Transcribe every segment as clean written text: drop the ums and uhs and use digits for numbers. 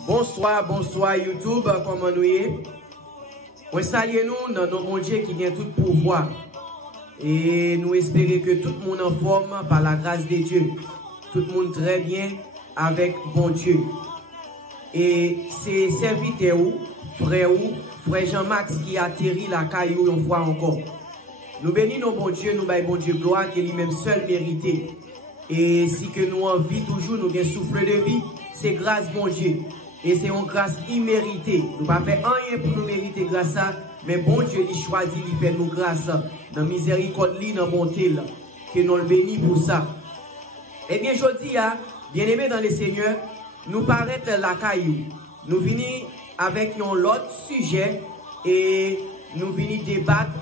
Bonsoir, bonsoir YouTube, comment nous y est? On salue nous dans nos bon Dieu qui vient tout pouvoir. Et nous espérons que tout le monde en forme par la grâce de Dieu. Tout le monde très bien avec bon Dieu. Et c'est serviteur ou, frère Jean-Max qui atterrit la caillou une fois encore. Nous bénissons bon Dieu, nous baillons bon Dieu gloire qui lui-même seul mérité. Et si que nous en vie toujours, nous avons souffle de vie, c'est grâce bon Dieu. Et c'est une grâce imméritée. Nous ne pouvons pas faire rien pour nous mériter grâce à ça, mais bon Dieu, il choisit, il fait nous grâce dans la miséricorde, dans la bonté, que nous le bénissons pour ça. Eh bien, je dis, bien-aimés dans le Seigneur, nous paraître la caillou. Nous venons avec un autre sujet et nous venons débattre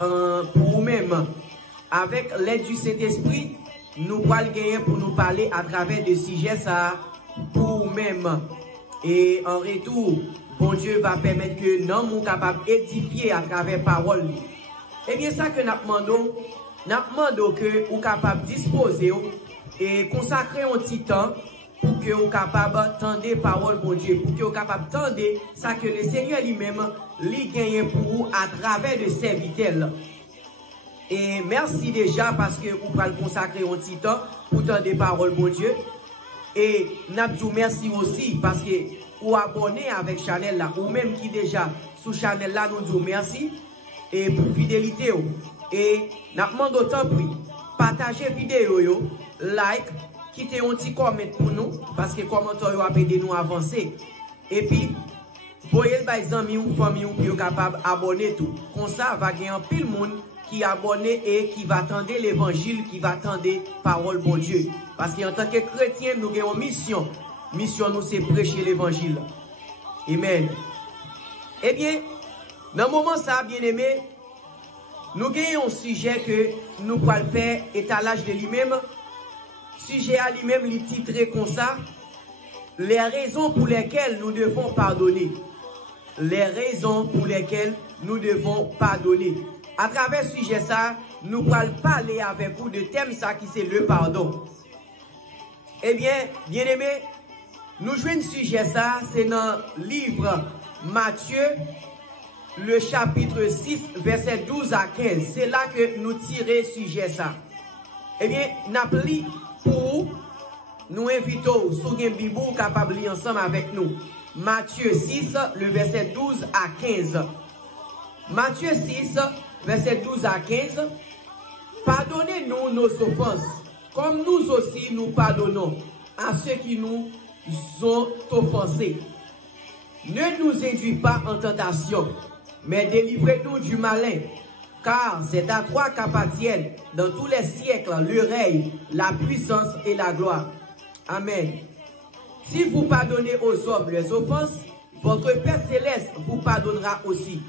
pour nous-mêmes. Avec l'aide du Saint-Esprit, nous allons gagner pour nous parler à travers des sujets ça pour nous-mêmes. Et en retour, bon Dieu va permettre que nous sommes capables d'édifier à travers la parole. Et bien ça que nous demandons que nous capables de disposer et consacrer un petit temps pour que vous capable d'entendre la parole de Dieu, pour que vous capable d'entendre ça que le Seigneur lui-même lui gagne pour vous à travers de serviteurs. Et merci déjà parce que vous pouvez consacrer un petit temps pour entendre la parole de Dieu. Et nous merci aussi parce que vous abonnez avec Chanel là, ou même qui déjà sous Chanel là, nous disons merci et pour fidélité. Et nous demandons autant prix, partagez vidéo, like, quittez un petit commentaire pour nous, parce que les commentaires va aider nous à avancer. Et puis, voyez les amis ou famille ou pour capable d'abonner tout. Comme ça, va gagner un pile monde qui est abonné et qui va attendre l'évangile, qui va attendre la parole bon Dieu. Parce qu'en tant que chrétien, nous avons une mission. Mission, nous, c'est prêcher l'évangile. Amen. Eh bien, dans le moment ça, bien aimé, nous avons un sujet que nous pouvons faire étalage de lui-même. Sujet à lui-même, il est titré comme ça. Les raisons pour lesquelles nous devons pardonner. Les raisons pour lesquelles nous devons pardonner. À travers ce sujet ça, nous allons parler avec vous de thème ça qui c'est le pardon. Eh bien, bien aimé, nous jouons un sujet ça, c'est dans le livre Matthieu, le chapitre 6, verset 12 à 15. C'est là que nous tirons sujet ça. Eh bien, n'appelons pour nous invitons sur un Bible capable de lire ensemble avec nous. Matthieu 6, le verset 12 à 15. Matthieu 6, verset 12 à 15. Pardonnez-nous nos offenses, comme nous aussi nous pardonnons à ceux qui nous ont offensés. Ne nous induis pas en tentation, mais délivrez-nous du malin. Car c'est à toi qu'appartiennent dans tous les siècles le règne, la puissance et la gloire. Amen. Si vous pardonnez aux hommes les offenses, votre Père Céleste vous pardonnera aussi.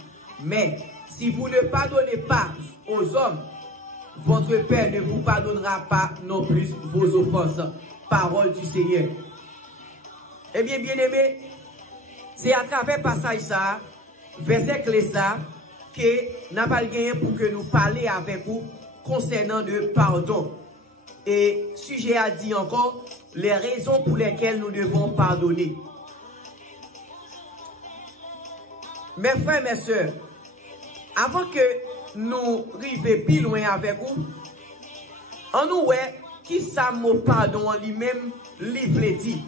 Mais si vous ne pardonnez pas aux hommes, votre Père ne vous pardonnera pas non plus vos offenses. Parole du Seigneur. Eh bien, bien aimé, c'est à travers passage ça, verset clé ça, que n'a pas gagné pour que nous parlions avec vous concernant le pardon. Et sujet a dit encore les raisons pour lesquelles nous devons pardonner. Mes frères, mes sœurs, avant que nous arrivions plus loin avec vous, on nous voit qui ça mot pardon en lui-même livre dit.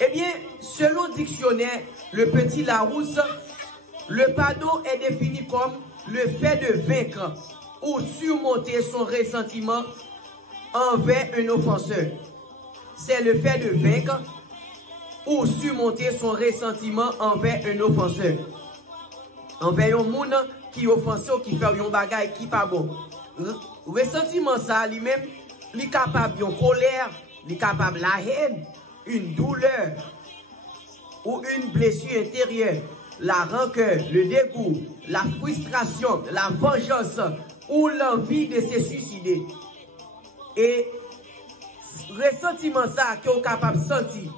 Eh bien, selon le dictionnaire, le petit Larousse, le pardon est défini comme le fait de vaincre ou surmonter son ressentiment envers un offenseur. C'est le fait de vaincre ou surmonter son ressentiment envers un offenseur. Envers un monde qui offense ou qui fait un bagage qui pas bon. Ressentiment ça lui-même, il est capable de colère, il est capable de la haine, une douleur ou une blessure intérieure. La rancœur, le dégoût, la frustration, la vengeance ou l'envie de se suicider. Et ressentiment ça que vous êtes capable de sentir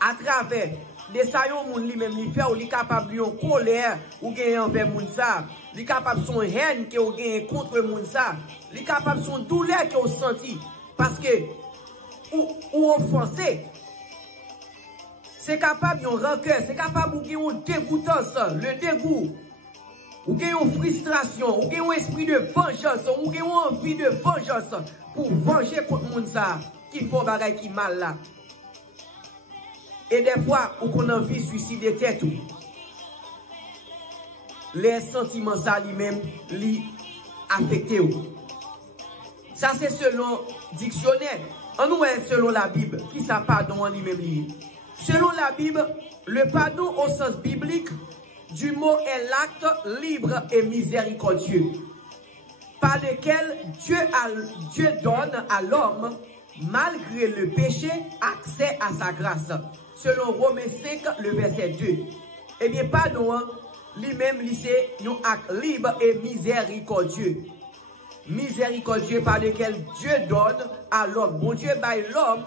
à travers des saillons moun lui-même li fait ou li capable de colère ou gagner envers moun ça, li capable son haine que vous gagnez contre moun ça, li capable son douleur que vous senti parce que ou offensé. c'est capable yon rancœur, c'est capable ou gen yon dégoûtance, le dégoût, ou gen yon frustration, ou gen yon esprit de vengeance, ou gen yon envie de vengeance pour venger contre moun ça qui font bagay qui mal là. Et des fois, ou qu'on a envie de suicider tête ou. Les sentiments ça lui-même li affecté ou. Ça c'est selon dictionnaire. En nous selon la Bible, qui ça pardon en lui-même li. Selon la Bible, le pardon au sens biblique du mot est l'acte libre et miséricordieux par lequel Dieu donne à l'homme, malgré le péché, accès à sa grâce. Selon Romains 5, le verset 2. Eh bien, pardon, lui-même, c'est un acte libre et miséricordieux. Miséricordieux par lequel Dieu donne à l'homme. Bon Dieu, by l'homme,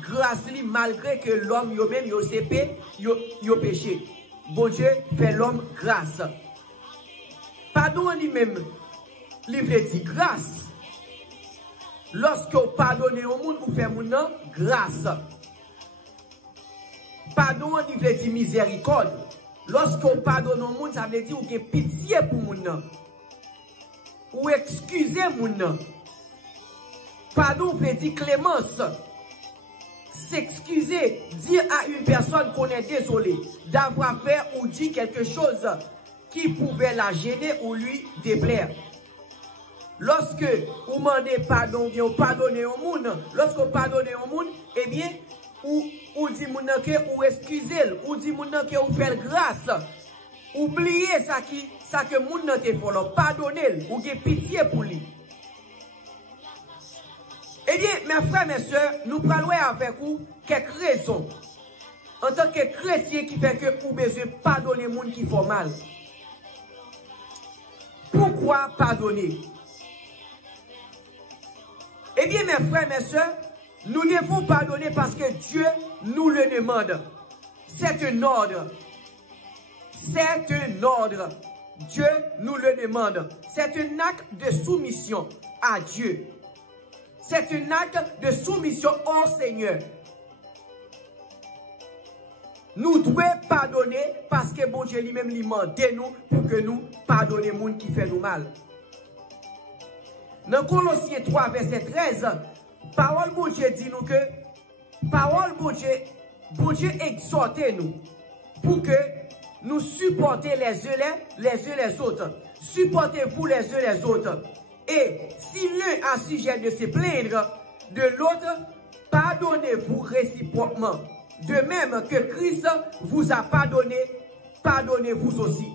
grâce malgré que l'homme, lui-même, il a péché. Bon Dieu fait l'homme grâce. Pardon lui-même, il veut dire grâce. Lorsque vous pardonnez au monde, vous faites mon nom grâce. Pardon, il veut dire miséricorde. Lorsque vous pardonnez au monde, ça veut dire que vous avez pitié pour mon nom. Ou excusez mon nom. Pardon veut dire clémence. S'excuser, dire à une personne qu'on est désolé d'avoir fait ou dit quelque chose qui pouvait la gêner ou lui déplaire. Lorsque vous demandez pardon, vous pardonnez au monde, lorsque vous pardonnez au monde, eh bien, ou dit que vous excusez, ou dit que vous faites grâce. Oubliez ça que moun nan te fait, pardonnez, ou avez pitié pour lui. Eh bien, mes frères, mes soeurs, nous parlons avec vous quelques raisons. En tant que chrétien qui fait que vous besoin pardonner les gens qui font mal. Pourquoi pardonner? Eh bien, mes frères, mes soeurs, nous devons pardonner parce que Dieu nous le demande. C'est un ordre. C'est un ordre. Dieu nous le demande. C'est un acte de soumission à Dieu. C'est un acte de soumission au Seigneur. Nous devons pardonner parce que bon Dieu lui-même lui demande nous pour que nous pardonnions les gens qui font nous mal. Dans Colossiens 3, verset 13, parole bon Dieu dit nous que, parole bon Dieu exhorte nous pour que nous supportions les uns les autres. Supportez-vous les uns les autres. Et si l'un a sujet de se plaindre de l'autre, pardonnez-vous réciproquement. De même que Christ vous a pardonné, pardonnez-vous aussi.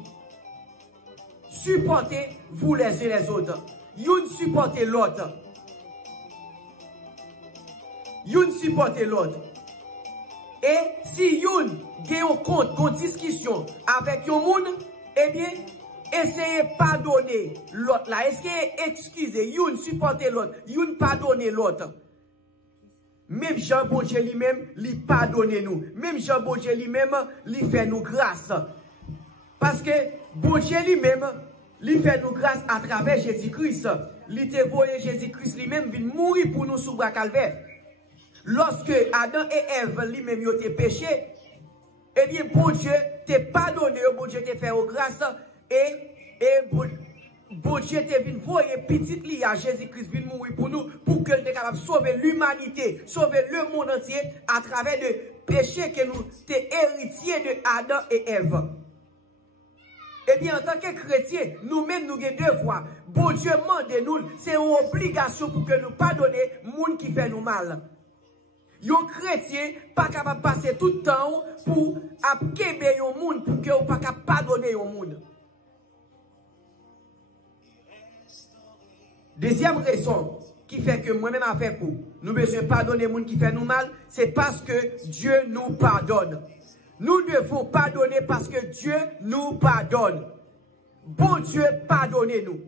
Supportez-vous les uns les autres. Youn supportez l'autre. Youn supportez l'autre. Et si youn gagne un compte, une discussion avec yon moun, eh bien, essayez de pardonner l'autre là. Essayez d'excuser. Youn supporter l'autre. Youn pardonner l'autre. Même Jean bon Dieu lui-même, lui pardonne nous. Même Jean bon Dieu lui-même, lui fait nous grâce. Parce que bon Dieu lui-même, lui fait nous grâce à travers Jésus-Christ. Il te voyé Jésus-Christ lui-même vient mourir pour nous sous bras calvaire. Lorsque Adam et Ève lui-même ont été péchés, eh bien, bon Dieu t'a pardonné, bon Dieu t'a fait grâce, et bon Dieu t'a venu voyer petit li à Jésus-Christ vient mourir pour nous, pour que nous soyons capables de sauver l'humanité, sauver le monde entier à travers le péché que nous sommes héritiers de Adam et Ève. Eh bien, en tant que chrétiens, nous-mêmes, nous avons deux devoirs. Bon Dieu demande nous, c'est une obligation pour que nous pardonnions les gens qui font nous mal. Yon chrétien pas capable de passer tout le temps pour apkeber yon moun pour que vous pas capable pardonner yon moun. Deuxième raison qui fait que moi-même avec vous, nous besoin pardonner les gens qui font nous mal, c'est parce que Dieu nous pardonne. Nous devons pardonner parce que Dieu nous pardonne. Bon Dieu, pardonnez-nous.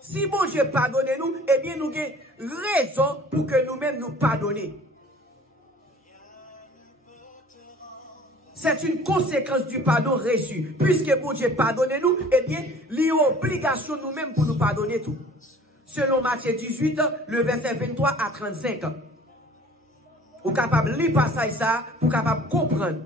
Si bon Dieu pardonnez-nous, eh bien nous avons raison pour que nous-mêmes nous pardonnions. C'est une conséquence du pardon reçu. Puisque bon Dieu pardonne-nous, eh bien, il y a une obligation nous-mêmes pour nous pardonner tout. Selon Matthieu 18, le verset 23 à 35. Vous êtes capable de lire passage ça, pour capable comprendre.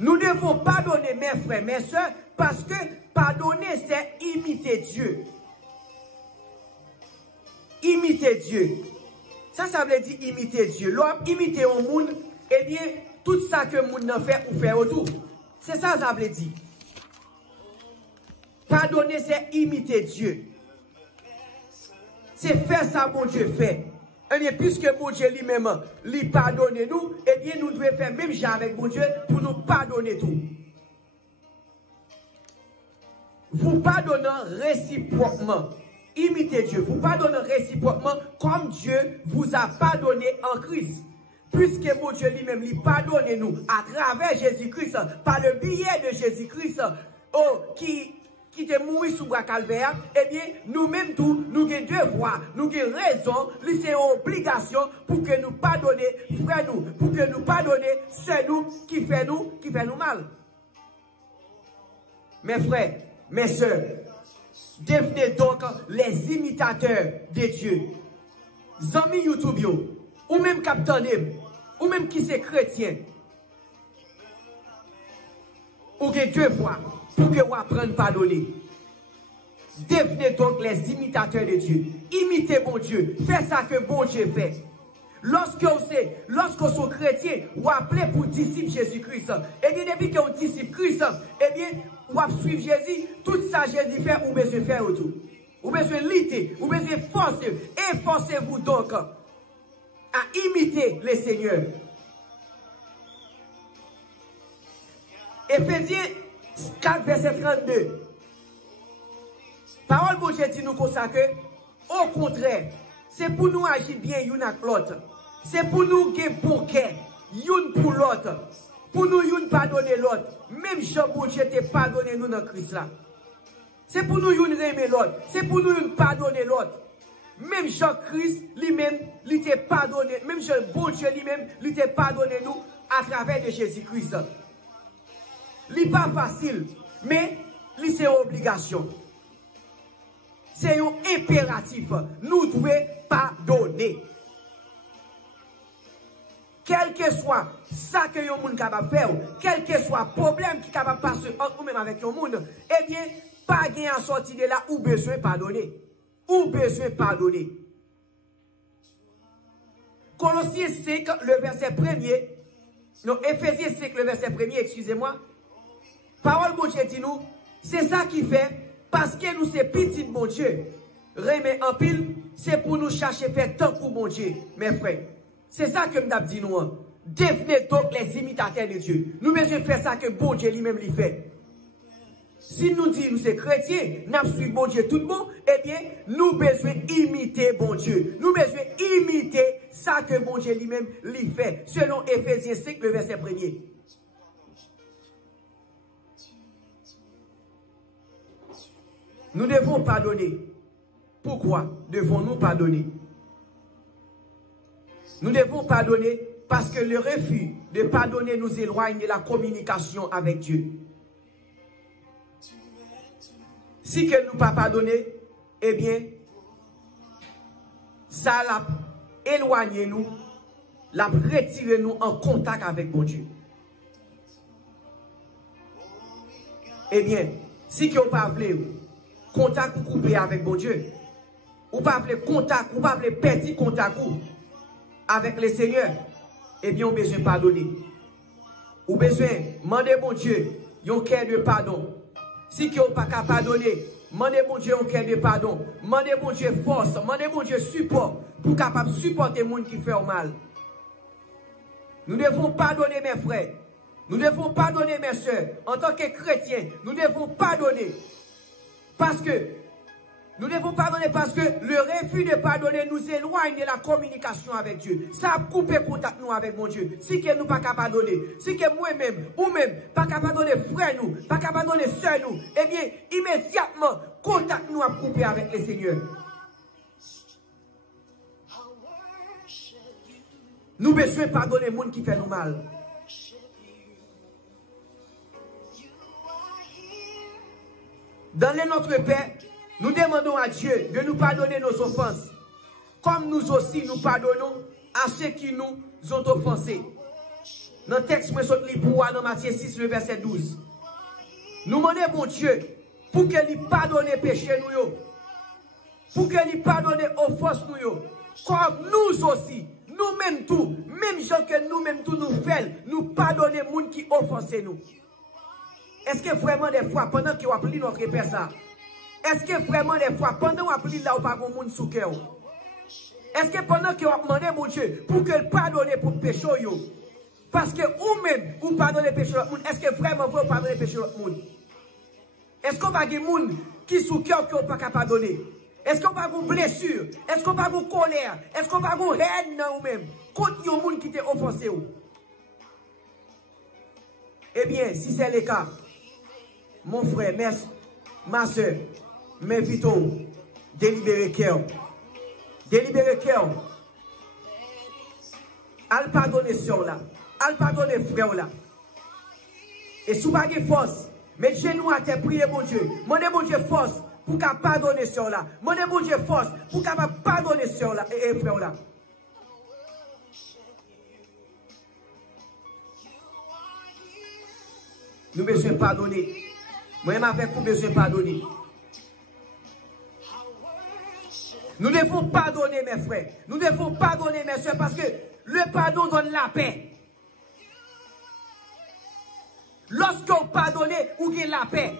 Nous devons pardonner, mes frères, mes soeurs, parce que pardonner, c'est imiter Dieu. Imiter Dieu. Ça veut dire imiter Dieu. L'homme imiter au monde, eh bien, tout ça que le monde fait, ou fait autour. C'est ça veut dire. Pardonner, c'est imiter Dieu. C'est faire ça, mon Dieu fait. Eh bien, puisque mon Dieu lui-même, lui pardonne nous, eh bien, nous devons faire même chose avec mon Dieu pour nous pardonner tout. Vous pardonnant réciproquement. Imitez Dieu. Vous pardonnez réciproquement comme Dieu vous a pardonné en Christ. Puisque mon Dieu lui-même lui pardonne nous à travers Jésus-Christ, par le biais de Jésus-Christ, qui est mort sous le calvaire, eh bien, nous-mêmes tous, nous avons devoir, nous avons raison, nous avons obligation pour que nous pardonnions frères nous, pour que nous pardonnions ceux qui fait nous mal. Mes frères, mes soeurs, devenez donc les imitateurs de Dieu. Zami YouTube, ou même Captain, ou même qui c'est chrétien, ou que deux fois pour que vous appreniez à pardonner. Devenez donc les imitateurs de Dieu. Imitez bon Dieu. Faites ça que bon Dieu fait. Lorsqu'on est chrétien, vous appelez pour disciple Jésus-Christ. Et bien, depuis qu'on est disciple Christ, eh bien, vous suivez Jésus, tout ça Jésus fait, vous besoin faire autour. Vous besoin lutter, vous besoin forcer. Efforcez-vous donc à imiter le Seigneur. Éphésiens 4, verset 32. Parole de Dieu dit nous comme ça que, au contraire, c'est pour nous agir bien l'un avec l'autre. C'est pour nous gagner bon cœur, l'un pour l'autre. Pour nous pardonner l'autre. Même Jean bon Dieu te pardonné nous dans Christ là. C'est pour nous aimer l'autre. C'est pour nous pardonner l'autre. Même Jean-Christ lui-même, il t'a pardonné. Même Jean bon Dieu lui-même, il t'a pardonné nous à travers de Jésus-Christ. Ce n'est pas facile, mais c'est une obligation. C'est un impératif. Nous devons pardonner. Quel que soit ça que yon moun capable faire, quel que soit le problème qui est capable de passer entre nous-mêmes avec yon moun, eh bien, pas gain à sortir de là ou besoin pardonner. Ou besoin pardonner. Colossiens 5, le verset 1er, non, Éphésiens 5, le verset 1er, excusez-moi. Parole de Dieu dit nous, c'est ça qui fait, parce que nous c'est petit bon Dieu. Remet en pile, c'est pour nous chercher faire tant pour bon Dieu, mes frères. C'est ça que nous dit nous. Devenez donc les imitateurs de Dieu. Nous besoin faire ça que bon Dieu lui-même lui fait. Si nous disons nous sommes chrétiens, nous suivons bon Dieu tout bon, eh bien, nous besoin imiter bon Dieu. Nous besoin imiter ça que bon Dieu lui-même lui fait. Selon Éphésiens 5, le verset 1er. Nous devons pardonner. Pourquoi devons-nous pardonner? Nous devons pardonner parce que le refus de pardonner nous éloigne de la communication avec Dieu. Si que nous pas pardonner, eh bien, ça l'a éloigné nous, l'a retiré nous en contact avec mon Dieu. Eh bien, si que vous pas voulu contact ou coupé avec mon Dieu, ou pas voulu contact, ou pas voulu petit contact avec le Seigneur, eh bien, on a besoin de pardonner. On a besoin de demander mon Dieu un cœur de pardon. Si vous n'avez pas qu'à pardonner, demandez mon Dieu un cœur de pardon. Demandez mon Dieu force, demandez mon Dieu support pour capable supporter les gens qui font mal. Nous devons pardonner mes frères. Nous devons pardonner mes soeurs. En tant que chrétiens, nous devons pardonner. Parce que le refus de pardonner nous éloigne de la communication avec Dieu. Ça a coupé contact nous avec mon Dieu. Si que nous pas qu'à pardonner, si que moi-même, ou même, pas qu'à pardonner frère nous, pas qu'à pardonner soeur nous, eh bien, immédiatement, contact nous a coupé avec le Seigneur. Nous besoin pardonner les gens qui font nous mal. Dans le Notre Père, nous demandons à Dieu de nous pardonner nos offenses, comme nous aussi nous pardonnons à ceux qui nous ont offensés. Dans le texte, moi, je lis pour dans Matthieu 6, le verset 12. Nous demandons, bon Dieu, pour qu'il lui pardonne péché nous, pour qu'il lui pardonne offense nous, comme nous aussi, nous-mêmes tout, même gens que nous-mêmes tout nous faisons, nous pardonnons les gens qui offensent nous. Est-ce que vraiment des fois, pendant qu'on appelle notre Père ça, est-ce que vraiment des fois, pendant qu'on appelle là, on pas de monde sous cœur? Est-ce que pendant qu'on a demandé mon Dieu pour qu'il pardonne pour le péché, parce que vous-même, vous pardonnez le péché de l'autre monde, est-ce que vraiment vous pardonnez le péché de l'autre monde? Est-ce qu'on a des gens qui sous cœur qui n'ont pas capable de pardonner? Est-ce qu'on a une blessure? Est-ce qu'on a une colère? Est-ce qu'on a une haine dans vous-même contre les gens qui t'ont offensé? Eh bien, si c'est le cas, mon frère, ma soeur, m'invitons, délibérer cœur. Délibérer cœur. Al pardonner sur là. Al pardonner frère là. Et sous pas de force, mais genoux à terre, prier mon Dieu. Demandez mon Dieu force pour qu'à pardonner sur là. Demandez mon Dieu force pour qu'à pardonner sur là et frère là. Nous besoin pardonner. Moi-même avec vous besoin pardonner. Nous devons pardonner mes frères. Nous devons pardonner mes soeurs parce que le pardon donne la paix. Lorsque vous pardonnez, vous avez la paix.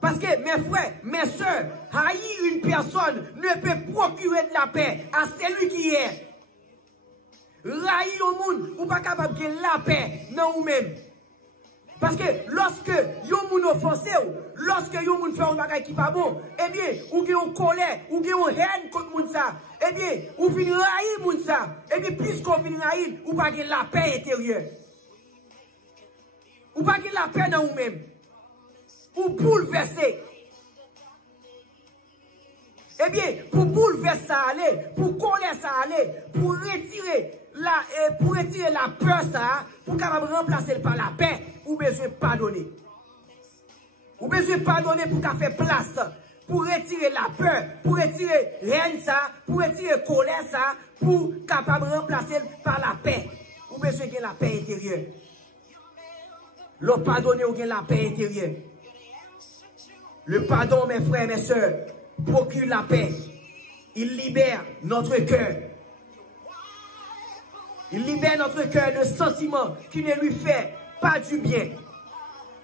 Parce que mes frères, mes soeurs, haïr une personne ne peut procurer de la paix à celui qui est. Haïr au monde, vous n'êtes pas capable de la paix dans vous-même. Parce que lorsque yon moun offensé, lorsque yon moun fait un bagay qui pas bon, eh bien, ou gen yon colère, ou gen yon haine contre moun ça, eh bien, ou vin raïr moun ça, eh bien, puisqu'on vin raïr, ou pas gen la paix intérieure. Ou pas gen la paix dans vous-même. Ou bouleverser. Eh bien, pour bouleverser ça aller, pour colère ça aller, pour retirer la peur ça, pour capable remplacer par la paix, ou besoin pardonner. Ou besoin pardonner pour qu'à faire place, pour retirer la peur, pour retirer haine ça, pour retirer colère ça, pour capable remplacer par la paix. Ou besoin de la paix intérieure. Le pardonner ou la paix intérieure. Le pardon, mes frères, mes soeurs, procure la paix. Il libère notre cœur. Il libère notre cœur de sentiments qui ne lui fait pas du bien.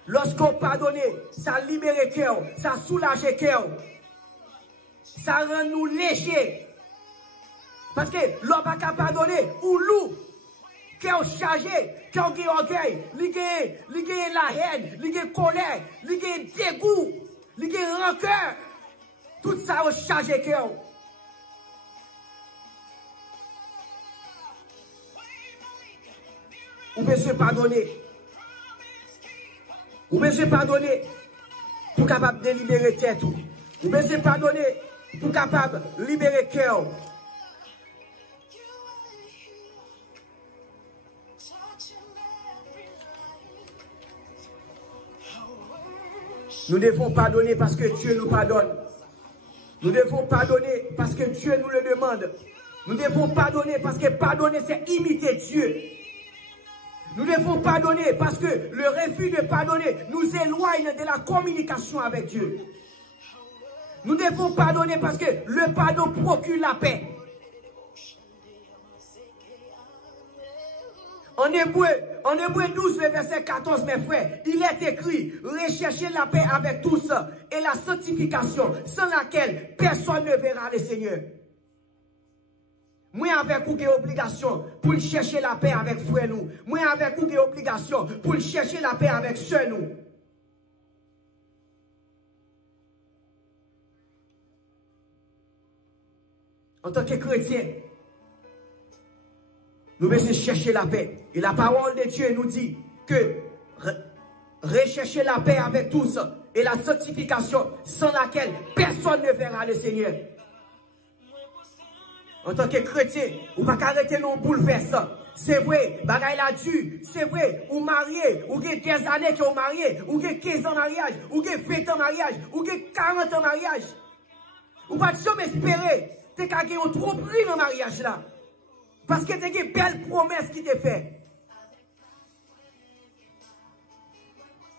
Lorsqu'on pardonne, ça libère le cœur, ça soulage le cœur. Ça rend nous légers. Parce que l'on va pas pardonner, ou loup, cœur chargé, cœur qui orgueil, li gagne la haine, li gagne colère, li gagne dégoût, li gagne rancœur. Tout ça au chargé cœur. Ou besoin pardonner. Ou besoin pardonner pour capable de libérer tête. Ou besoin pardonner pour capable de libérer cœur. Nous devons pardonner parce que Dieu nous pardonne. Nous devons pardonner parce que Dieu nous le demande. Nous devons pardonner parce que pardonner, c'est imiter Dieu. Nous devons pardonner parce que le refus de pardonner nous éloigne de la communication avec Dieu. Nous devons pardonner parce que le pardon procure la paix. En Hébreu 12, le verset 14, mes frères, il est écrit, recherchez la paix avec tous et la sanctification, sans laquelle personne ne verra le Seigneur. Moi avec vous j'ai obligation pour chercher la paix avec frère nous. Moi avec vous j'ai obligation pour chercher la paix avec soeur nous. En tant que chrétien, nous devons chercher la paix. Et la parole de Dieu nous dit que rechercher la paix avec tous et la sanctification sans laquelle personne ne verra le Seigneur. En tant que chrétien, ou pas arrêter nos bouleversants. C'est vrai, bagaille la dû. C'est vrai, ou marié, ou avez 15 années qui ont marié, ou avez 15 ans de mariage, ou avez 20 ans de mariage, ou avez 40 ans de mariage. Ou pas jamais espérer, t'es qu'à gagner trop prix dans le mariage là. Parce que t'as une belle promesse qui t'est faite.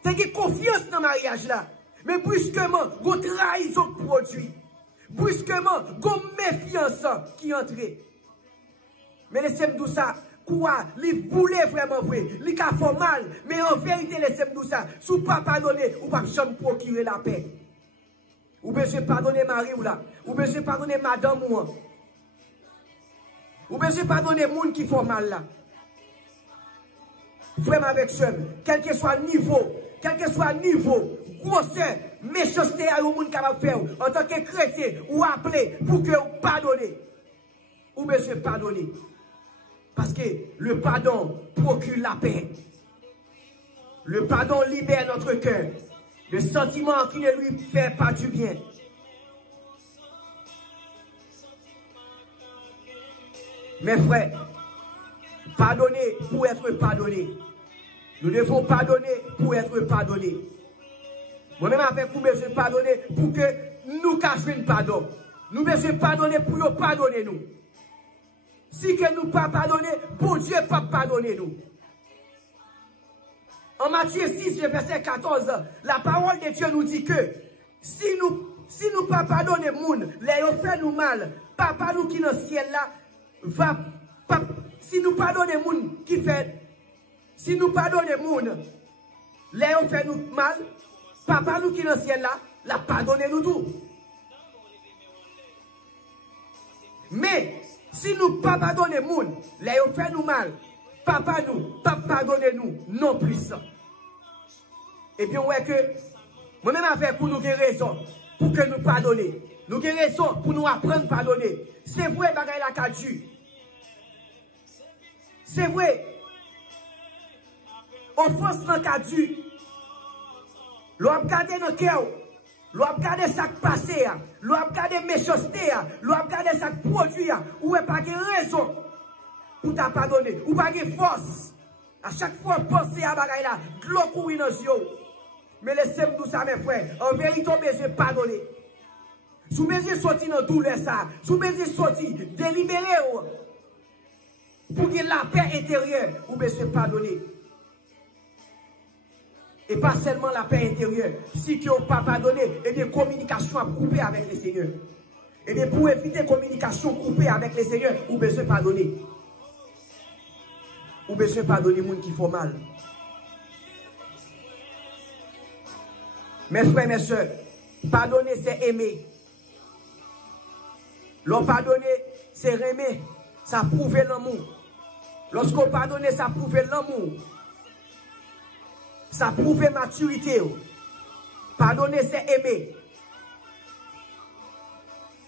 Tu as confiance dans le mariage là. Mais brusquement, vous trahison produit. Brusquement, vous méfiance qui entre. Mais laissez-moi dire ça. Quoi? Il voulait vraiment vrai. Il a fait mal. Mais en vérité, laissez-moi dire ça. Si vous ne pas pardonner, vous ne pouvez jamais procurer la paix. Ou besoin pardonner Marie ou là. Ou besoin pardonner madame ou. Ou besoin pardonner les gens qui font mal là. Vraiment avec soi, quel que soit le niveau, grosseur, méchanceté à vous capable faire en tant que chrétien ou appelé pour que vous pardonnez. Ou besoin pardonner. Parce que le pardon procure la paix. Le pardon libère notre cœur. Le sentiment qui ne lui fait pas du bien. Mes frères, pardonner pour être pardonné. Nous devons pardonner pour être pardonnés. Moi-même, avec vous, je pardonner pour que nous cachions le pardon. Nous devons pardonner pour nous pardonner nous. Si que nous pas pardonner, bon Dieu pas pardonner nous. En Matthieu 6, verset 14, la parole de Dieu nous dit que si nous pas pardonner moun, les ont fait nous mal, papa nous qui dans le ciel là, si nous pardonnons moun qui fait, si nous pardonnons moun, les ont fait nous mal, papa nous qui dans le ciel là, la pardonner nous tout. Mais si nous pas pardonnons moun, les ont fait nous mal, papa nous, pas pardonner nous, non plus. Et bien, ouais que, moi-même avec pour nous avons raison, pour que nous pardonner. Nous avons raison pour nous apprendre à pardonner. C'est vrai, bagaille la cadju. C'est vrai. Offense dans cadju. L'on a gardé dans le cœur. L'on a gardé ça qui passé. L'on a gardé méchanceté. L'on a gardé ça qui produit. Ou est pas de raison pour t'a pardonner. Ou pas de force. À chaque fois, penser à bagaille là. De l'eau courir dans les yeux. Mais laissez-moi tout ça, mes frères. En vérité, je vais pardonner. Si vous avez sorti dans douleur, ça. Si vous avez sorti, délibéré. Pour que la paix intérieure, vous devez pardonner. Et pas seulement la paix intérieure. Si vous n'avez pas pardonné, et bien, communication à couper avec les seigneurs. Et bien, pour éviter communication coupée avec les seigneurs, vous devez pardonner. Vous devez pardonner les gens qui font mal. Mes frères, mes soeurs, pardonner, c'est aimer. L'on pardonner, c'est aimer. Ça prouve l'amour. Lorsqu'on pardonne, ça prouve l'amour. Ça prouve maturité. Pardonner, c'est aimer.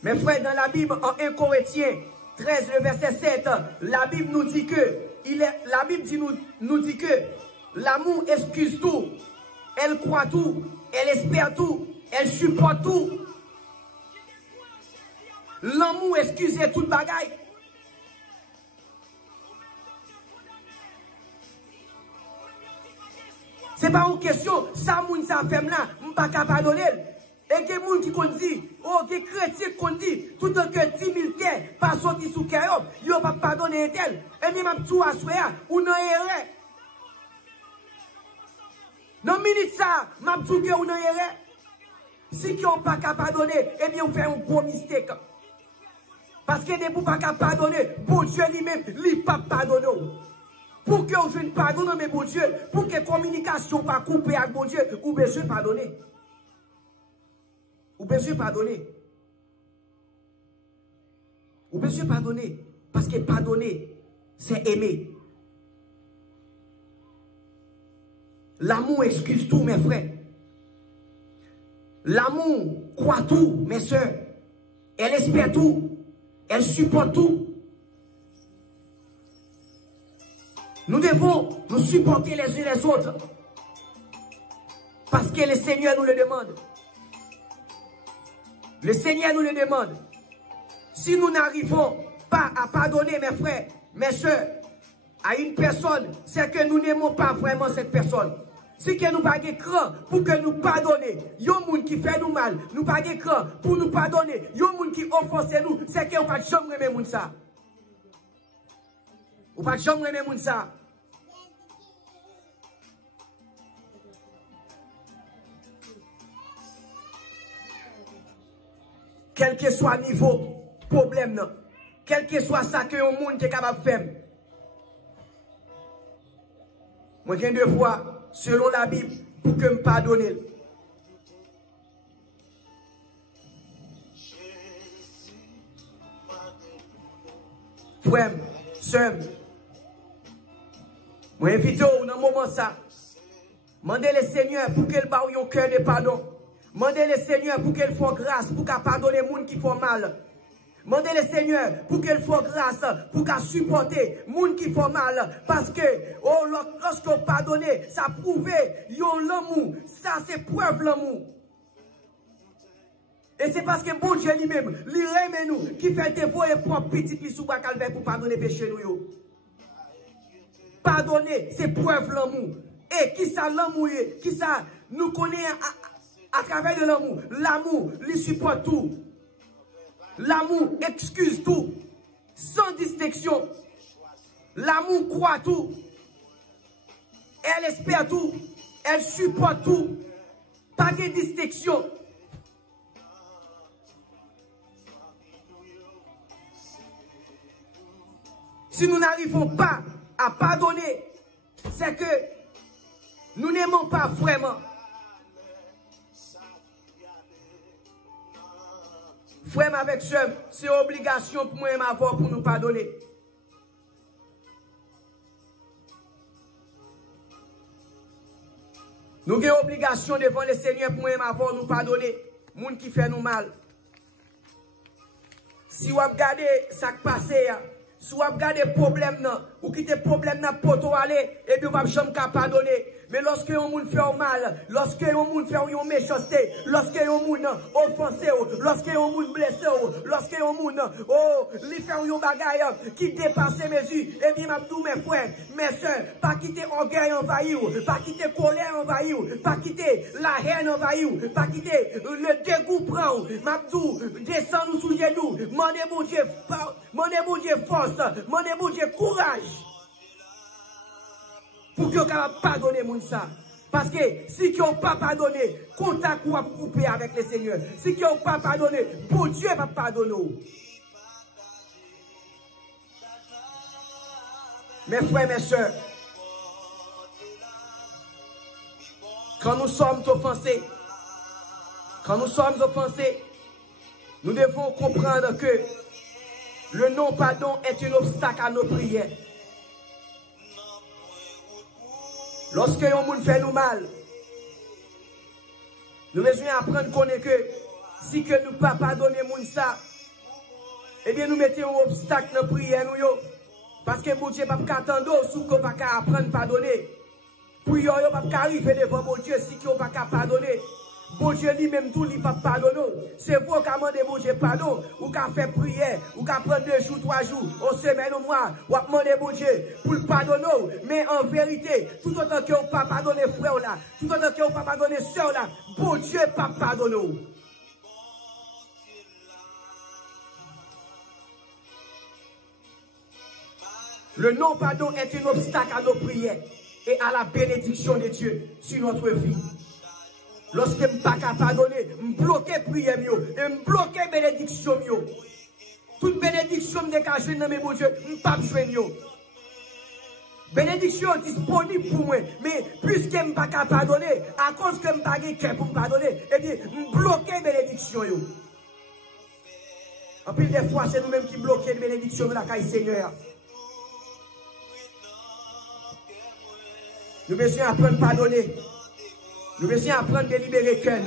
Mes frères, dans la Bible, en 1 Corinthiens 13, le verset 7, la Bible nous dit que, la Bible nous dit que l'amour excuse tout. Elle croit tout. Elle espère tout. Elle supporte tout. L'amour excuse toute bagaille. C'est pas une question, ça moun ça fait là, m'pas capable pardonner. Et que moun qui dit, oh, que chrétien qui dit, tout en que 10 000 terres pas sorti sous cœur, yo pas pardonner tel. Et bien m'a tout assoya ou non erreur. Dans minute ça, m'a tout que ou non erreur. Si qui on pas capable pardonner, eh bien on fait un gros mistake. Parce que ne pour pas capable pardonner, bon Dieu lui-même, lui pas pardonner. Pour que vous ne pardonnez, mais bon Dieu, pour que la communication pas coupée avec bon Dieu, vous besoin pardonner. Vous besoin pardonner. Vous besoin pardonner. Parce que pardonner, c'est aimer. L'amour excuse tout, mes frères. L'amour croit tout, mes soeurs. Elle espère tout. Elle supporte tout. Nous devons nous supporter les uns les autres. Parce que le Seigneur nous le demande. Le Seigneur nous le demande. Si nous n'arrivons pas à pardonner, mes frères, mes soeurs, à une personne, c'est que nous n'aimons pas vraiment cette personne. Si que nous pas de cran pour que nous pardonner, yon moun qui fait nous mal, nous pas de cran pour nous pardonner, yon moun qui offense nous, c'est que nous pas jamais aimer moun ça. Ou pas jamais aimer moun ça. quel que soit le niveau, problème, non. Quel que soit ça que le monde est capable de faire. Moi, j'ai deux fois, selon la Bible, pour que me pardonne. Frère, sœur, moi, invite vous dans le moment ça. Mandez le Seigneur pour qu'il baille un cœur de pardon. Mandez le Seigneur pour qu'il fasse grâce, pour qu'il pardonne les gens qui font mal. Mandez le Seigneur pour qu'il fasse grâce, pour qu'il supporte les gens qui font mal. Parce que oh, lorsque vous pardonnez, ça prouve l'amour. Ça, c'est preuve l'amour. Et c'est parce que bon Dieu lui-même, lui aime nous, qui fait des voix et propres petits sous bas calvaire pour pardonner péché nous. Pardonner, c'est preuve l'amour. Et qui ça l'amour, qui ça nous connaît à travers de l'amour. L'amour, lui supporte tout. L'amour excuse tout. Sans distinction. L'amour croit tout. Elle espère tout. Elle supporte tout. Pas de distinction. Si nous n'arrivons pas à pardonner, c'est que nous n'aimons pas vraiment. Frère avec sœur, c'est obligation pour moi et ma voix pour nous pardonner. Nous avons obligation devant le Seigneur pour moi et ma voix nous pardonner. Moun qui fait nous mal. Si vous regardez ce qui passe, si vous regardez le problème, ou quittez le problème pour tout aller, et puis vous ne pouvez pas pardonner. Mais lorsque un monde fait mal, lorsque un monde fait une méchanceté, lorsque un monde offensé, lorsque un monde blessé, lorsque un monde lui fait une bagaille qui dépasse mes yeux, et bien tous mes frères, mes soeurs, pas quitter orgueil envahi, pas quitter colère envahi, pas quitter la haine envahi, pas quitter le dégoût prend, m'abdou, descend nous sous genoux, demandez mon Dieu force, demandez mon Dieu courage. Pour que vous puissiez pardonner moun ça. Parce que si vous n'avez pas pardonné, contact ou couper avec le Seigneur. Si vous n'avez pas pardonné, bon Dieu va pardonner. Mes frères, mes soeurs, quand nous sommes offensés, nous devons comprendre que le non-pardon est un obstacle à nos prières. Lorsque un monde fait nous mal, nous devons apprendre à connaître que si que nous ne pas pardonner moun ça, eh bien nous mettons un obstacle dans la prière nous. Parce que mon Dieu ne peut pas attendre si vous ne pas apprendre à pardonner. Prière ne peut pas arriver devant mon Dieu si vous ne pas pardonner. Bon Dieu lui-même tout, il pas pardonner. C'est vous qui demandez bon Dieu pardon, ou qui fait prière, ou qui prend 2 jours, 3 jours, une semaine, un mois, ou qui demandez bon Dieu pour le pardonner. Mais en vérité, tout autant que vous ne pas pardonner frère là, tout autant que vous ne pas pardonner soeur là, bon Dieu pas pardonner. Le non-pardon est un obstacle à nos prières et à la bénédiction de Dieu sur notre vie. Lorsque je ne peux pas pardonner, je bloque la prière, et je bloque la bénédiction. Toute bénédiction me dégage dans mes bons Dieu, je ne peux pas jouer. Bénédiction disponible pour moi, mais puisque je ne peux pas pardonner, à cause que je ne peux pas cœur pour me pardonner, eh bien, je bloque la bénédiction. En plus, des fois, c'est nous-mêmes qui bloquons la bénédiction de la caille Seigneur. Nous devons apprendre à pardonner. Nous devons apprendre à libérer le cœur.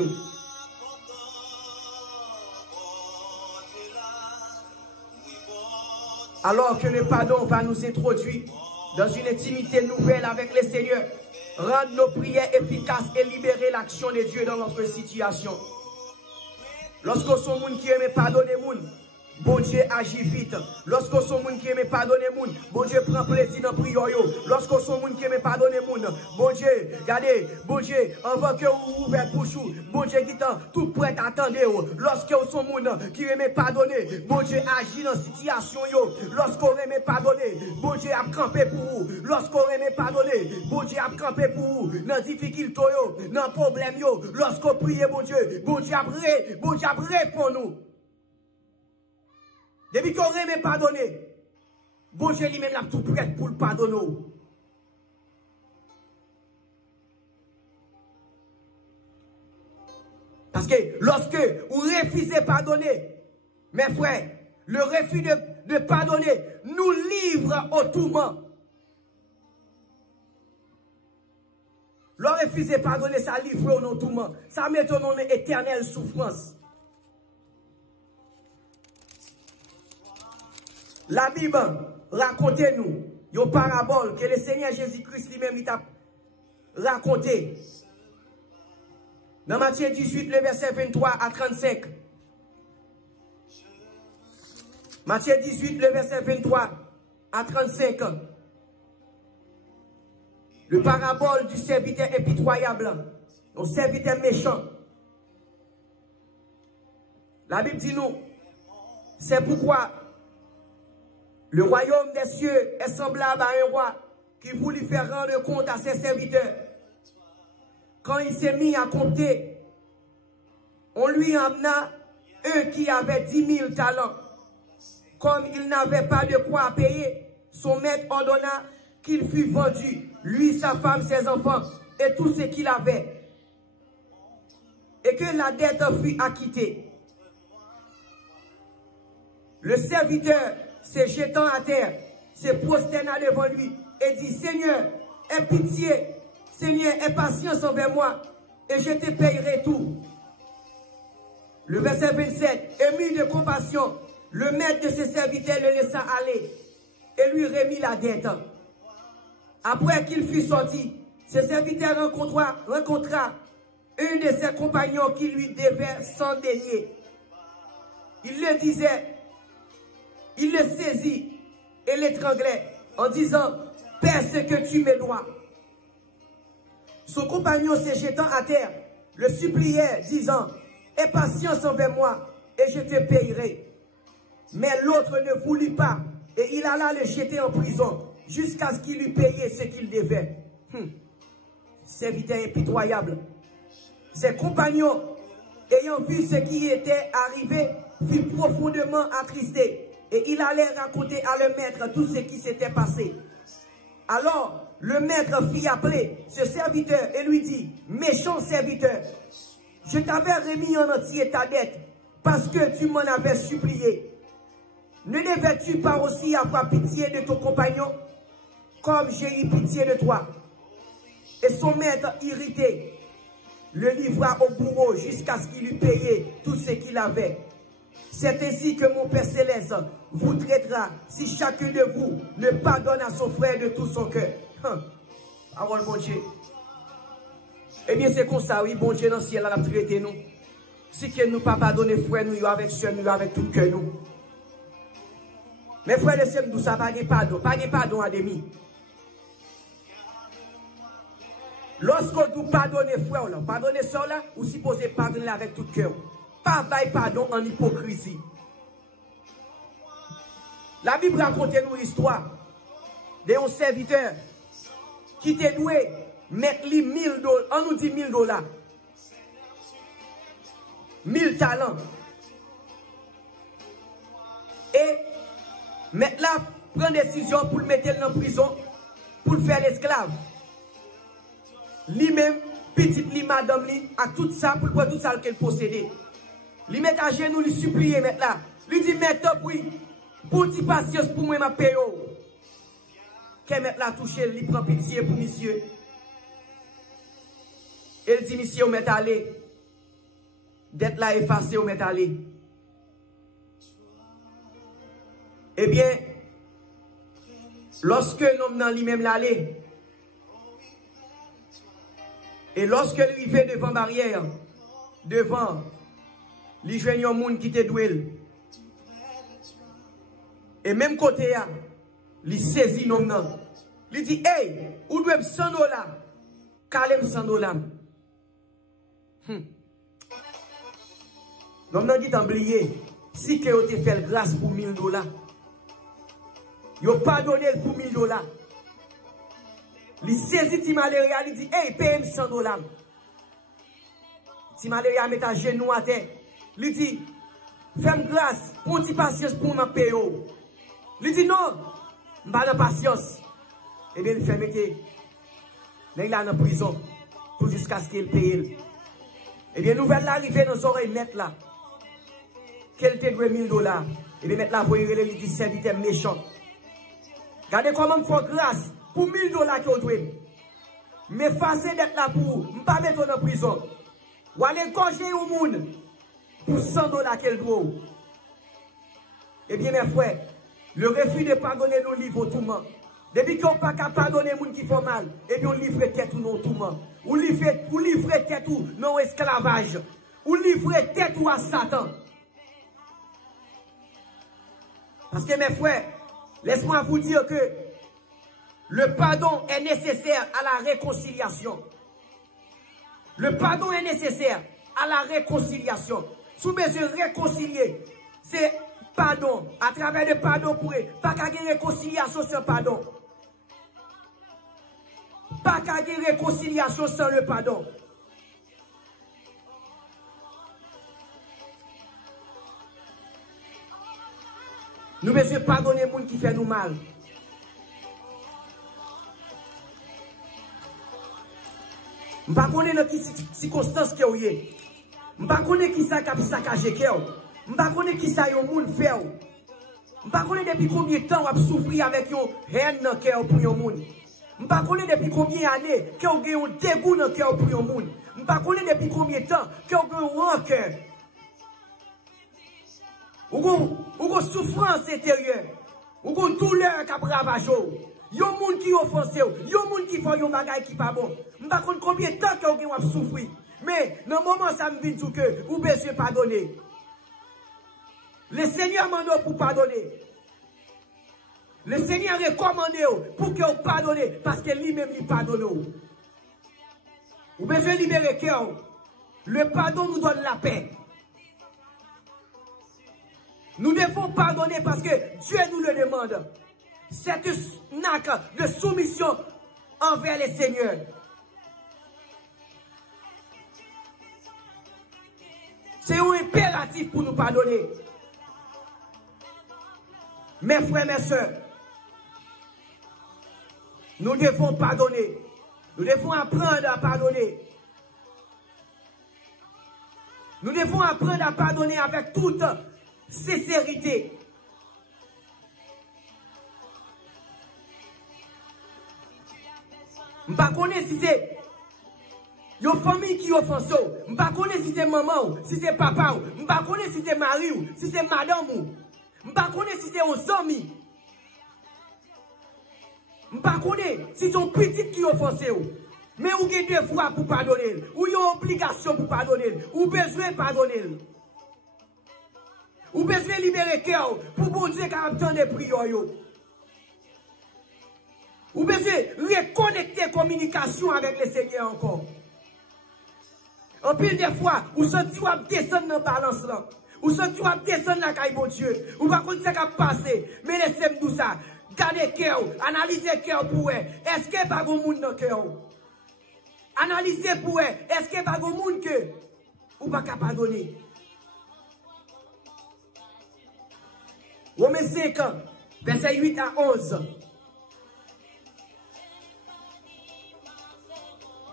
Alors que le pardon va nous introduire dans une intimité nouvelle avec le Seigneur, rendre nos prières efficaces et libérer l'action de Dieu dans notre situation. Lorsqu'on sont gens qui aiment pardonner, bon Dieu agit vite. Lorsqu'on sont gens qui aiment pardonner, bon Dieu prend plaisir dans la prière. Lorsqu'on sont gens qui aiment pardonner, bon Dieu, regardez, bon Dieu, avant que vous ouvrez bouche, bon Dieu dit tout prêt à attendre. Lorsqu'on sont gens qui aiment pardonner, bon Dieu agit dans la situation. Lorsqu'on aime pardonner, bon Dieu a campé pour vous. Lorsqu'on aime pardonner, bon Dieu a campé pour vous. Dans la difficulté, dans le problème, lorsqu'on prie, bon Dieu a répondu nous. Depuis qu'on remet pardonner, bon Dieu lui-même l'a tout prêt pour le pardonner. Parce que lorsque vous refusez de pardonner, mes frères, le refus de pardonner nous livre au tourment. Le refuser de pardonner, ça livre au tourment. Ça met au nom éternelle souffrance. La Bible raconte-nous une parabole que le Seigneur Jésus-Christ lui-même t'a raconté. Dans Matthieu 18, le verset 23 à 35. Matthieu 18, le verset 23 à 35. Le parabole du serviteur impitoyable, un serviteur méchant. La Bible dit nous, c'est pourquoi le royaume des cieux est semblable à un roi qui voulut faire rendre compte à ses serviteurs. Quand il s'est mis à compter, on lui amena eux qui avaient 10 000 talents. Comme il n'avait pas de quoi payer, son maître ordonna qu'il fût vendu, lui, sa femme, ses enfants et tout ce qu'il avait, et que la dette fût acquittée. Le serviteur, se jetant à terre, se prosterna devant lui et dit, Seigneur, aie pitié, Seigneur, aie patience envers moi, et je te payerai tout. Le verset 27, ému de compassion, le maître de ses serviteurs le laissa aller et lui remit la dette. Après qu'il fut sorti, ses serviteurs rencontra un de ses compagnons qui lui devait 100 deniers. Il le disait, il le saisit et l'étranglait en disant, paie ce que tu me dois. Son compagnon se jetant à terre, le suppliait, disant, aie patience envers moi et je te payerai. Mais l'autre ne voulut pas et il alla le jeter en prison jusqu'à ce qu'il eût payé ce qu'il devait. Serviteur impitoyable. Ses compagnons, ayant vu ce qui était arrivé, furent profondément attristés et il allait raconter à le maître tout ce qui s'était passé. Alors, le maître fit appeler ce serviteur et lui dit, méchant serviteur, je t'avais remis en entier ta dette parce que tu m'en avais supplié. Ne devais-tu pas aussi avoir pitié de ton compagnon comme j'ai eu pitié de toi? Et son maître irrité le livra au bourreau jusqu'à ce qu'il eût payé tout ce qu'il avait. C'est ainsi que mon Père Céleste vous traitera si chacun de vous ne pardonne à son frère de tout son cœur. Parole bon Dieu. Eh bien c'est comme ça, oui, bon Dieu dans le ciel, a traité nous. Si que nous pas pardonner frère nous avec soeur nous avec tout cœur nous. Mais frère et sœurs, nous ça pas de pardon à demi. Lorsque nous pardonnez frère là, pardonnez soeur là, vous supposez pardonner avec tout cœur. Pas bail pardon en hypocrisie. La Bible raconte nous l'histoire d'un serviteur qui était doué mettre lui $1000, on nous dit $1000, 1000 talents. Et mettre là, prend décision pour le mettre en prison, pour le faire l'esclave. Lui-même, petite lui, madame lui, a tout ça pour prendre tout ça qu'elle possédait. Lui met à genoux, lui supplier mettre là. Lui dit, mettre oui, pour petit patience pour moi, ma paye. Qu'elle mette là toucher, lui prend pitié pour monsieur. Elle dit, monsieur, on met aller. D'être là effacé, on met aller. Eh bien, lorsque l'homme dans lui-même l'allait, et lorsque lui fait devant barrière, devant, lui joignent un monde qui te doué. Et même côté, lui saisit l'homme. Lui dit, hey, où doit $100? Calme $100. L'homme n'a dit oublié, si que vous te fait grâce pour $1000, vous pardonné pour $1000. Il saisit Timaléria, il dit, hey, paye $100. Timaléria met à genoux à terre. Il dit, fais-moi grâce, pour une patience pour m'en payer. Il dit non, je n'ai pas de patience. Eh bien, il fait mettre, mais il est en prison, pour jusqu'à ce qu'il paye. Eh bien, nouvelle l'arrivée dans nos oreilles net là. Qu'elle te doit $1000. Eh bien, maintenant, vous voyez, il dit serviteur méchant. Regardez comment il faut grâce pour $1000 que vous devez. Mais facile d'être là pour ne pas mettre en prison. Ou aller gorger au monde pour $100 qu'elle doit. Eh bien, mes frères, le refus de pardonner nous livre tout le monde. Depuis qu'on ne peut pas pardonner les gens qui font mal, eh bien, on livre tête ou non tout le monde. Ou livre tête ou non esclavage. Ou livre tête ou à Satan. Parce que mes frères, laisse-moi vous dire que le pardon est nécessaire à la réconciliation. Le pardon est nécessaire à la réconciliation. Si vous besoin de réconcilier, c'est pardon. À travers le pardon, pour pas qu'à réconciliation sans pardon. Pas qu'à réconciliation sans le pardon. Nous devons pardonner les gens qui font nous mal. Je ne sais pas dans quelles circonstances qu'il y a. Je ne sais pas qui ça a saccagé. Je ne sais pas qui ça a fait. Je ne sais pas depuis combien de temps on a souffert avec une haine dans le cœur pour les gens. Je ne sais pas depuis combien d'années qu'on a un dégoût dans le cœur pour les gens. Je ne sais pas depuis combien de temps qu'on a un rancœur. Ou une souffrance intérieure, ou une douleur qui a ravagé. Il y a des gens qui offensent, il y a des gens qui font des choses qui ne sont pas bon. Je ne sais pas combien de temps qu'ils ont souffert. Mais dans le moment, ça me dit que vous devez pardonner. Le Seigneur m'a demandé pour pardonner. Le Seigneur a recommandé pour que vous pardonnez parce que lui-même il pardonne. Vous devez libérer le cœur. Le pardon nous donne la paix. Nous devons pardonner parce que Dieu nous le demande. C'est un acte de soumission envers les seigneurs. C'est un impératif pour nous pardonner. Mes frères, mes soeurs, nous devons pardonner. Nous devons apprendre à pardonner. Nous devons apprendre à pardonner avec toute sincérité. Je ne sais pas si c'est une famille qui offense. Je ne sais pas si c'est maman, si c'est papa. Je ne sais pas si c'est mari, si c'est madame. Je ne sais pas si c'est un ami. Je ne sais pas si c'est un petit qui offense. Mais vous avez des devoirs pour pardonner. Ou une obligation pour pardonner. Ou besoin de pardonner. Ou besoin de libérer le cœur pour bon Dieu qui a obtenu des prières. Ou besoin de reconnecter communication avec le Seigneur encore. En plus des fois, vous sentez que vous descendre dans la balance là. Vous sentez que vous descendre dans la caille bon Dieu. Ou pas contre ce qui a passé. Mais laissez-moi tout ça. Gardez le cœur. Analysez le cœur pour vous. Est-ce qu'il n'y a pas de monde dans le cœur? Analysez pour vous. Est-ce qu'il n'y a pas de monde que vous ne pouvez pas pardonner? Romains 5, verset 8 à 11.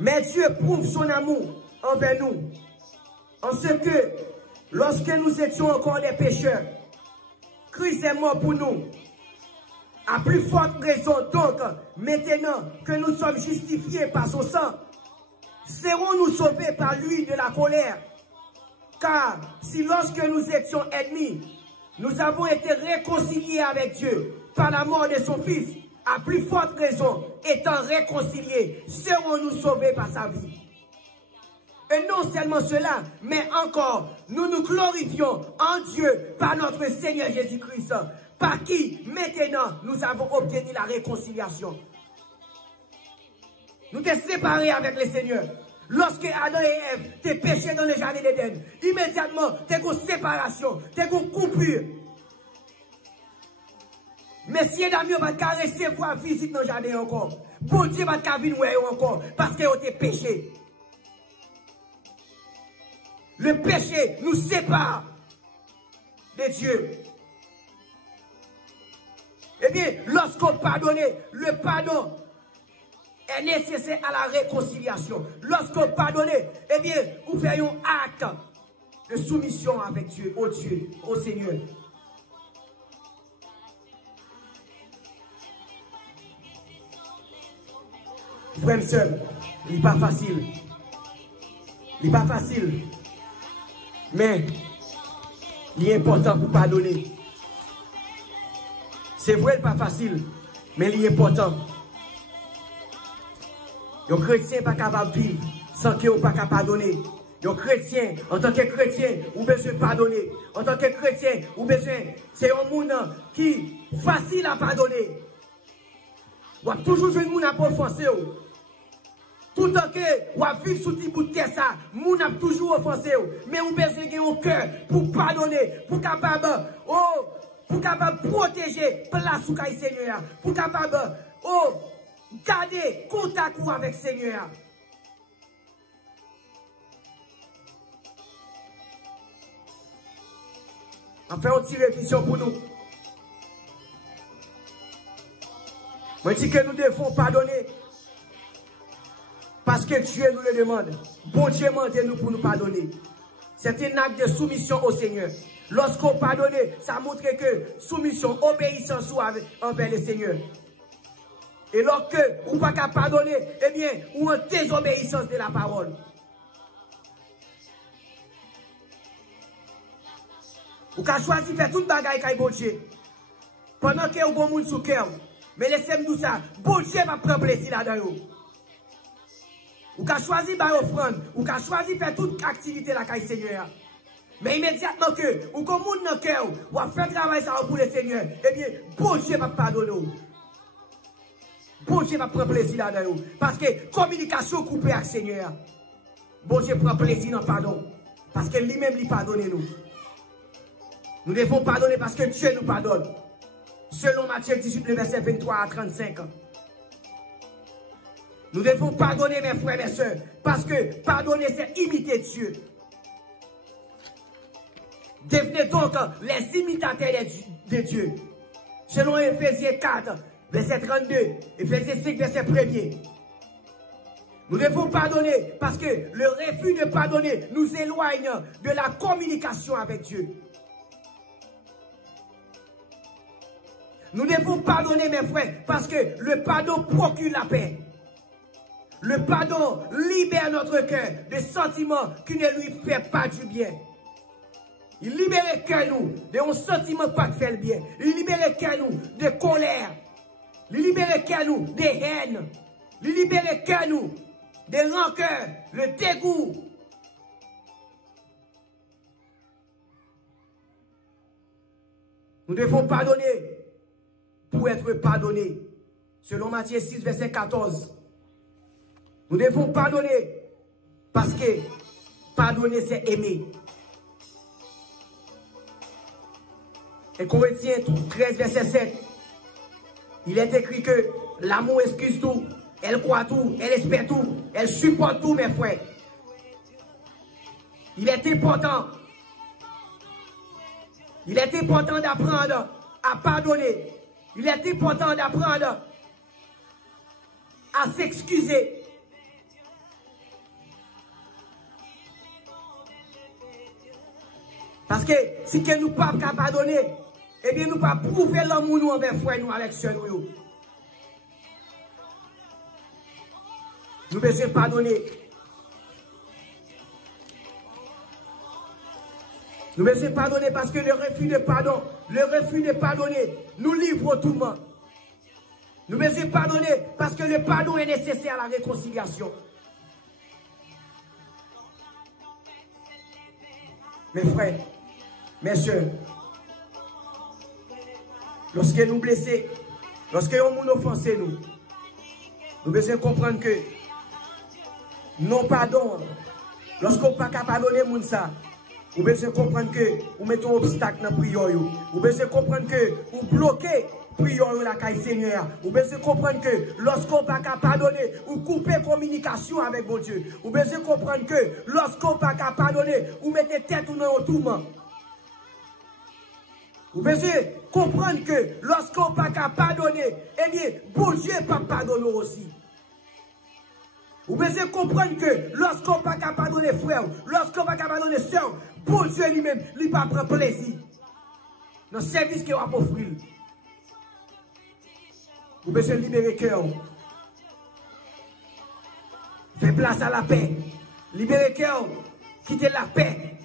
Mais Dieu prouve son amour envers nous, en ce que, lorsque nous étions encore des pécheurs, Christ est mort pour nous. À plus forte raison, donc, maintenant que nous sommes justifiés par son sang, serons-nous sauvés par lui de la colère. Car si lorsque nous étions ennemis, nous avons été réconciliés avec Dieu par la mort de son Fils, à plus forte raison, étant réconciliés, serons-nous sauvés par sa vie. Et non seulement cela, mais encore, nous nous glorifions en Dieu par notre Seigneur Jésus-Christ, par qui, maintenant, nous avons obtenu la réconciliation. Nous sommes séparés avec le Seigneur. Lorsque Adam et Ève étaient péchés dans le jardin d'Éden, immédiatement, tu as une séparation, tu as une coupure. Mais si Adam va te recevoir visite dans le jardin encore, bon Dieu va te venir encore, parce que vous avez péché. Le péché nous sépare. de Dieu. Eh bien, lorsqu'on pardonne, le pardon est nécessaire à la réconciliation. Lorsqu'on pardonne, eh bien, vous faites un acte de soumission avec Dieu, au Seigneur. Frère et sœur, il n'est pas facile. Il n'est pas facile. Mais, il est important pour pardonner. C'est vrai, il n'est pas facile. Mais il est important. Un chrétien n'est pas capable de vivre sans qu'il n'est pas capable de pardonner. Un chrétien, en tant que chrétien, vous besoin de pardonner. En tant que chrétien, vous besoin, c'est un monde qui est facile à pardonner. Vous avez toujours joué un monde à offenser. Tout le temps que vous avez vécu sous le bout de terre, ça, vous avez toujours offensé. Mais vous avez besoin de un cœur pour pardonner, pour capable, pour capable protéger place sous le Seigneur. Pour capable, garder contact avec le Seigneur. On fait une petite réflexion pour nous. Je dis que nous devons pardonner. Parce que Dieu nous le demande. Bon Dieu demande nous pour nous pardonner. C'est un acte de soumission au Seigneur. Lorsqu'on pardonne, ça montre que soumission, obéissance envers le Seigneur. Et lorsque vous ne pouvez pas pardonner, eh bien, ou en désobéissance de la parole. Vous avez choisi de faire toute bagaille avec bon Dieu. Pendant que vous avez un monde sous cœur. Mais laissez-moi dire ça. Bon Dieu va prendre plaisir là-dedans. Vous avez choisi de offrande. Vous avez choisi de faire toute activité là avec le Seigneur. Mais immédiatement que vous avez un monde dans le cœur, vous avez fait travail ça pour le Seigneur. Eh bien, bon Dieu va pardonner. Bon Dieu va prendre plaisir là-dedans. Parce que communication coupée avec le Seigneur. Bon Dieu prend plaisir dans le pardon. Parce que lui-même, il pardonne nous. Nous devons pardonner parce que Dieu nous pardonne. Selon Matthieu 18, le verset 23 à 35. Nous devons pardonner, mes frères et mes sœurs, parce que pardonner, c'est imiter Dieu. Devenez donc les imitateurs de Dieu. Selon Éphésiens 4, verset 32, Éphésiens 5, verset 1er. Nous devons pardonner parce que le refus de pardonner nous éloigne de la communication avec Dieu. Nous devons pardonner, mes frères, parce que le pardon procure la paix. Le pardon libère notre cœur de sentiments qui ne lui font pas du bien. Il libère le cœur nous de sentiments pas de faire le bien. Il libère le cœur nous de colère. Il libère le cœur nous de haine. Il libère le cœur nous de rancœur, le dégoût. Nous devons pardonner pour être pardonnés. Selon Matthieu 6, verset 14. Nous devons pardonner parce que pardonner, c'est aimer. Et Corinthiens 13, verset 7. Il est écrit que l'amour excuse tout, elle croit tout, elle espère tout, elle supporte tout, mes frères. Il est important d'apprendre à pardonner. Il est important d'apprendre à s'excuser. Parce que si nous ne pouvons pas pardonner, eh bien nous ne pouvons pas prouver l'amour nous envers frère nous avec soeur nous. Nous devons pardonner. Nous devons pardonner parce que le refus de pardonner nous livre au tourment. Nous devons pardonner parce que le pardon est nécessaire à la réconciliation. Mes frères, mes soeurs, lorsque nous blessons, lorsque nous nous offensons, nous devons comprendre que non pardon, lorsqu'on ne peut pas pardonner moun ça, vous devez comprendre que vous mettez un obstacle dans la prière. Vous devez comprendre que vous bloquez la prière de la caille Seigneur. Vous devez comprendre que lorsqu'on ne peut pas pardonner, vous coupez la communication avec votre Dieu. Vous devez comprendre que lorsqu'on ne peut pas pardonner, vous mettez tête dans le tourment. Vous pouvez comprendre que lorsqu'on n'a pas pardonner, eh bien, bon Dieu ne peut pas pardonner aussi. Vous pouvez comprendre que lorsqu'on n'a pas pardonner frère, lorsqu'on n'a pas pardonner soeur, bon Dieu lui-même, il ne peut pas prendre plaisir dans le service qu'il va offrir. Vous pouvez libérer le cœur. Faire place à la paix. Libérer le cœur. Quitter la paix.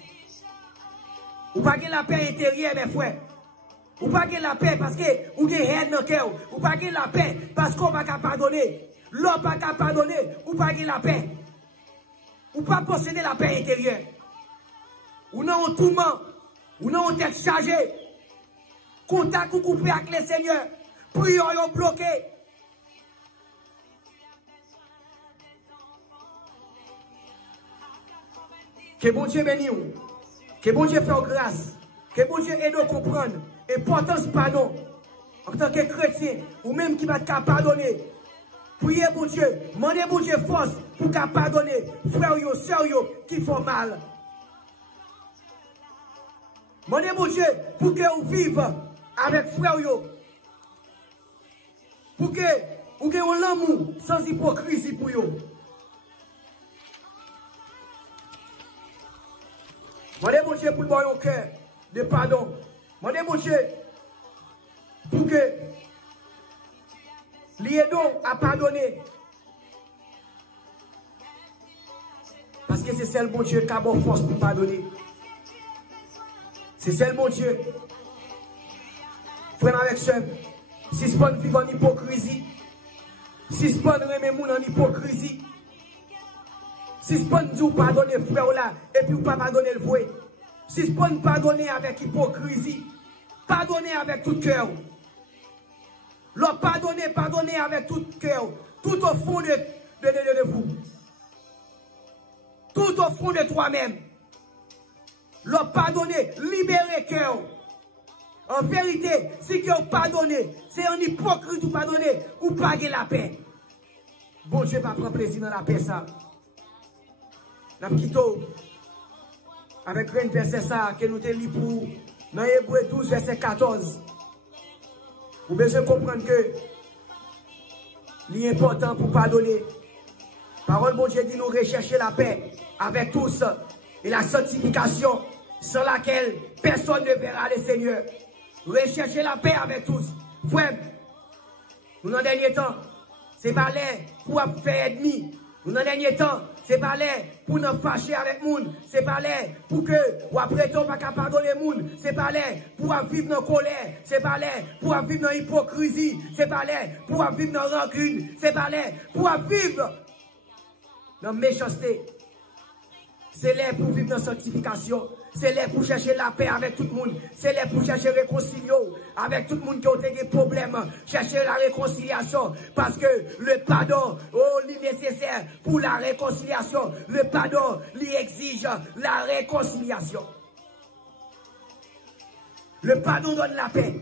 Ou pas que la paix intérieure, mes frères. Ou pas que la paix parce que vous avez haine dans le cœur. Ou pas que la paix parce qu'on ne peut pas pardonner. L'on ne peut pas pardonner. Ou pas que la paix. Ou pas posséder la paix intérieure. Ou non, tout le monde. Ou non, tête chargée. Contact ou coupé avec le Seigneur. Prions et bloqué. Que bon Dieu bénisse. Que bon Dieu fasse grâce. Que bon Dieu aide à comprendre l'importance pardon. En tant que chrétien, ou même qui va te pardonner. Priez bon Dieu. Demandez bon Dieu force pour qu'il pardonner. Frères et sœurs qui font mal. Demandez bon Dieu pour que vous vivez avec frères. Pour que vous ayez l'amour sans hypocrisie pour vous. Demandez mon Dieu pour le bon cœur de pardon. Demandez mon Dieu pour que l'aidons à pardonner. Parce que c'est seul bon Dieu qui a bonne force pour pardonner. C'est seul bon Dieu. Frère avec soeur, si ce pas vivre en hypocrisie, si ce pas remettre en hypocrisie, si ce pas nous pardonner frère là, et puis pas pardonner le vrai. Si ce pas nous pardonner avec hypocrisie, pardonner avec tout cœur. Leur pardonner avec tout cœur, tout au fond de vous. Tout au fond de toi-même. Leur pardonner, libérer cœur. En vérité, si vous pardonnez, c'est un hypocrite ou pardonner, ou paguer la paix. Bon Dieu va prendre plaisir dans la paix ça. Nous quittons avec un verset ça que nous avons lu pour dans Hébreux 12, verset 14. Vous devez comprendre que l'important pour pardonner. Parole bon Dieu dit nous rechercher la paix avec tous et la sanctification sans laquelle personne ne verra le Seigneur. Rechercher la paix avec tous. Frère, nous dans le dernier temps, c'est pas l'air pour faire ennemi. Nous dans le dernier temps, c'est pas l'air pour nous fâcher avec les gens. C'est pas l'air pour que, ou après on pas pardonner les gens. C'est pas l'air pour vivre dans la colère. C'est pas l'air pour vivre dans l'hypocrisie. C'est pas l'air pour vivre dans la rancune. C'est pas l'air pour vivre dans la méchanceté. C'est l'air pour vivre dans la sanctification. C'est l'air pour chercher la paix avec tout le monde. C'est l'air pour chercher la réconciliation avec tout le monde qui a des problèmes. Chercher la réconciliation. Parce que le pardon, est nécessaire pour la réconciliation. Le pardon, lui exige la réconciliation. Le pardon donne la paix.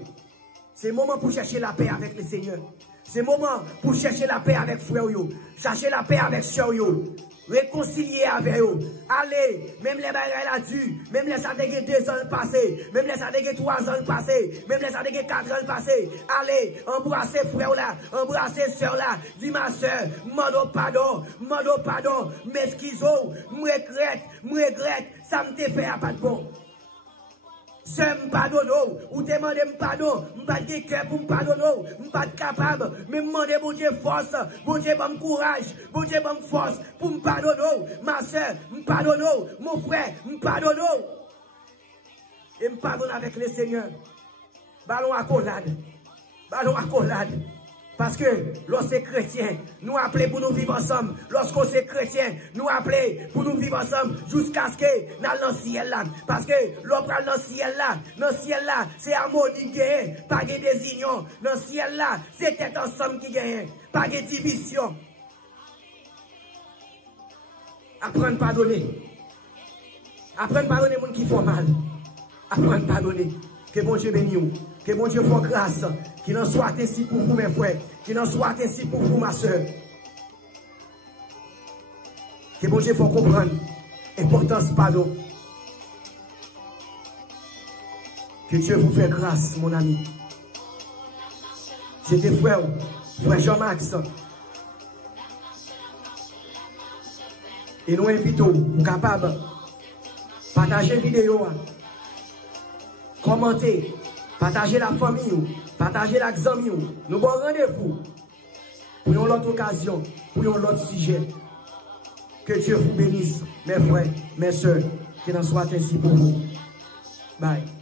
C'est le moment pour chercher la paix avec le Seigneur. C'est le moment pour chercher la paix avec frère. Chercher la paix avec soeur. Réconcilier avec eux. Allez, même les bagailles là dû, même les ça 2 ans passés, même les ça 3 ans passés, même les ça 4 ans passés. Allez, embrassez frère là, embrassez soeur là. Dis ma soeur, mando pardon, m'excuse, m'regrette, ça me fait à pas de bon. Sœur, pardonne, ou demandez pardon, m'pas de cœur pour me pardonner, m'pas de capable, mais demandez bon Dieu force, bon Dieu bon courage, bon Dieu bon force pour me pardonner, ma sœur, me pardonne, mon frère, me pardonne. Et me pardonne avec le Seigneur. Ballon à collade. Parce que lorsqu'on est chrétien, nous appelons pour nous vivre ensemble. Lorsqu'on est chrétien, nous appelons pour nous vivre ensemble jusqu'à ce que nous allons dans le ciel là. Parce que l'on prend dans le ciel là, c'est harmonie qui gagne, pas de désunion. Dans le ciel là, c'est être ensemble qui gagne, pas de division. Apprendre à pardonner. Apprendre à pardonner les gens qui font mal. Apprendre à pardonner. Que bon Dieu bénisse. Que bon Dieu fasse grâce. Qu'il en soit ainsi pour vous, mes frères. Qu'il en soit ainsi pour vous, ma soeur. Que bon Dieu fasse comprendre l'importance pardon. Que Dieu vous fait grâce, mon ami. C'était frère Jean-Max. Et nous invitons, vous capables de partager la vidéo, commenter, partager la famille, partager les amis. Nous avons rendez-vous pour une autre occasion, pour un autre sujet. Que Dieu vous bénisse, mes frères, mes soeurs, qu'il en soit ainsi pour vous. Bye.